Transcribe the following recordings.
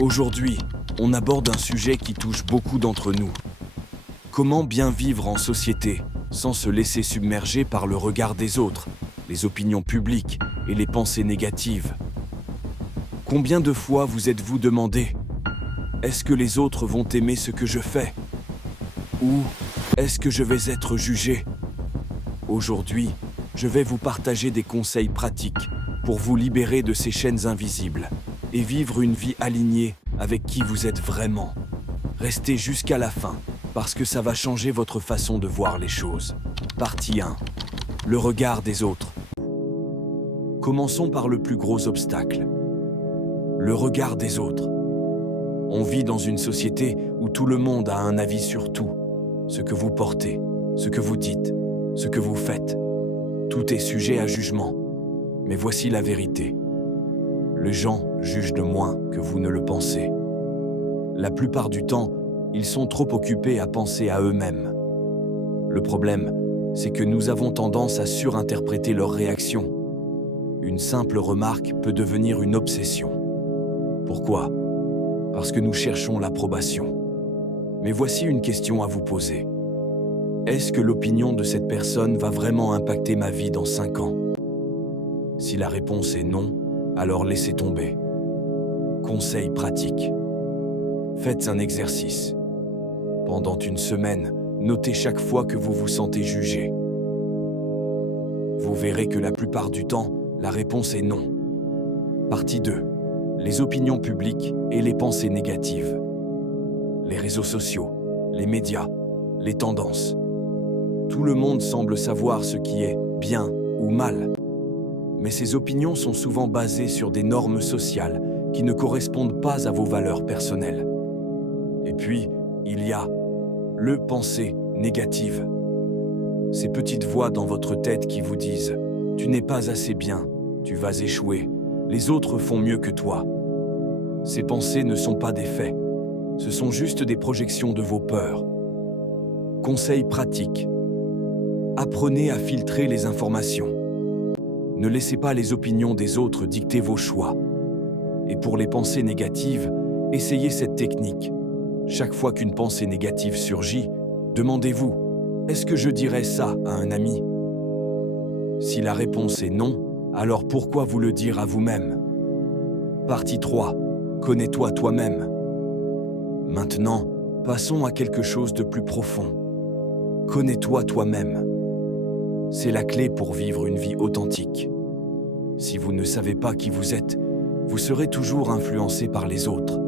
Aujourd'hui, on aborde un sujet qui touche beaucoup d'entre nous. Comment bien vivre en société sans se laisser submerger par le regard des autres, les opinions publiques et les pensées négatives? Combien de fois vous êtes-vous demandé « Est-ce que les autres vont aimer ce que je fais ?» ou « Est-ce que je vais être jugé ?» Aujourd'hui, je vais vous partager des conseils pratiques pour vous libérer de ces chaînes invisibles et vivre une vie alignée avec qui vous êtes vraiment. Restez jusqu'à la fin, parce que ça va changer votre façon de voir les choses. Partie 1. Le regard des autres. Commençons par le plus gros obstacle. Le regard des autres. On vit dans une société où tout le monde a un avis sur tout. Ce que vous portez, ce que vous dites, ce que vous faites. Tout est sujet à jugement. Mais voici la vérité. Les gens jugent de moins que vous ne le pensez. La plupart du temps, ils sont trop occupés à penser à eux-mêmes. Le problème, c'est que nous avons tendance à surinterpréter leurs réactions. Une simple remarque peut devenir une obsession. Pourquoi? Parce que nous cherchons l'approbation. Mais voici une question à vous poser. Est-ce que l'opinion de cette personne va vraiment impacter ma vie dans 5 ans? Si la réponse est non, alors laissez tomber. Conseil pratique. Faites un exercice. Pendant une semaine, notez chaque fois que vous vous sentez jugé. Vous verrez que la plupart du temps, la réponse est non. Partie 2. Les opinions publiques et les pensées négatives. Les réseaux sociaux, les médias, les tendances. Tout le monde semble savoir ce qui est bien ou mal. Mais ces opinions sont souvent basées sur des normes sociales qui ne correspondent pas à vos valeurs personnelles. Et puis, il y a le pensée négative. Ces petites voix dans votre tête qui vous disent « Tu n'es pas assez bien, tu vas échouer, les autres font mieux que toi ». Ces pensées ne sont pas des faits, ce sont juste des projections de vos peurs. Conseil pratique. Apprenez à filtrer les informations. Ne laissez pas les opinions des autres dicter vos choix. Et pour les pensées négatives, essayez cette technique. Chaque fois qu'une pensée négative surgit, demandez-vous « Est-ce que je dirais ça à un ami ?» Si la réponse est non, alors pourquoi vous le dire à vous-même? Partie 3. Connais-toi toi-même. Maintenant, passons à quelque chose de plus profond. Connais-toi toi-même. C'est la clé pour vivre une vie authentique. Si vous ne savez pas qui vous êtes, vous serez toujours influencé par les autres.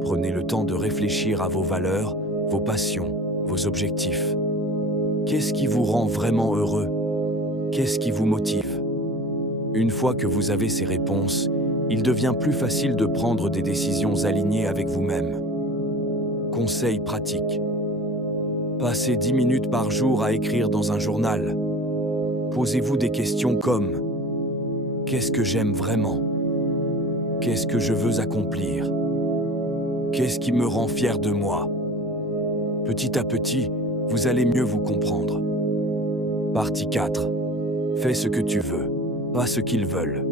Prenez le temps de réfléchir à vos valeurs, vos passions, vos objectifs. Qu'est-ce qui vous rend vraiment heureux? Qu'est-ce qui vous motive? Une fois que vous avez ces réponses, il devient plus facile de prendre des décisions alignées avec vous-même. Conseil pratique. Passez 10 minutes par jour à écrire dans un journal. Posez-vous des questions comme « Qu'est-ce que j'aime vraiment? Qu'est-ce que je veux accomplir? Qu'est-ce qui me rend fier de moi ?» Petit à petit, vous allez mieux vous comprendre. Partie 4. Fais ce que tu veux, pas ce qu'ils veulent.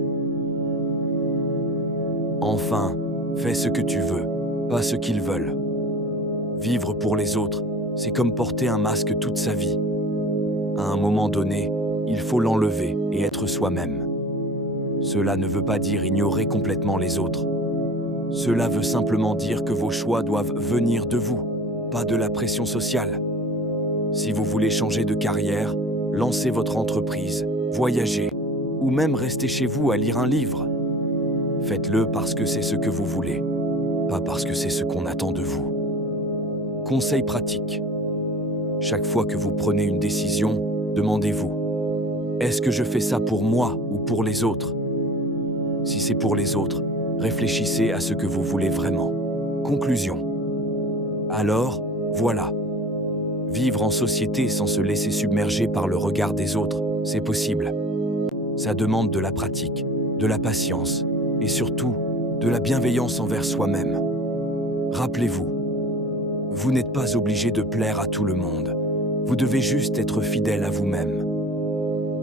Enfin, fais ce que tu veux, pas ce qu'ils veulent. Vivre pour les autres, c'est comme porter un masque toute sa vie. À un moment donné, il faut l'enlever et être soi-même. Cela ne veut pas dire ignorer complètement les autres. Cela veut simplement dire que vos choix doivent venir de vous, pas de la pression sociale. Si vous voulez changer de carrière, lancer votre entreprise, voyager, ou même rester chez vous à lire un livre, faites-le parce que c'est ce que vous voulez, pas parce que c'est ce qu'on attend de vous. Conseil pratique. Chaque fois que vous prenez une décision, demandez-vous « Est-ce que je fais ça pour moi ou pour les autres ?» Si c'est pour les autres, réfléchissez à ce que vous voulez vraiment. Conclusion. Alors, voilà. Vivre en société sans se laisser submerger par le regard des autres, c'est possible. Ça demande de la pratique, de la patience et surtout de la bienveillance envers soi-même. Rappelez-vous, vous n'êtes pas obligé de plaire à tout le monde. Vous devez juste être fidèle à vous-même.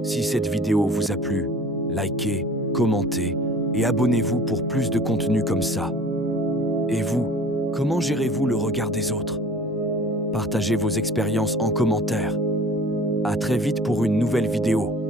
Si cette vidéo vous a plu, likez, commentez et abonnez-vous pour plus de contenu comme ça. Et vous, comment gérez-vous le regard des autres? Partagez vos expériences en commentaire. À très vite pour une nouvelle vidéo.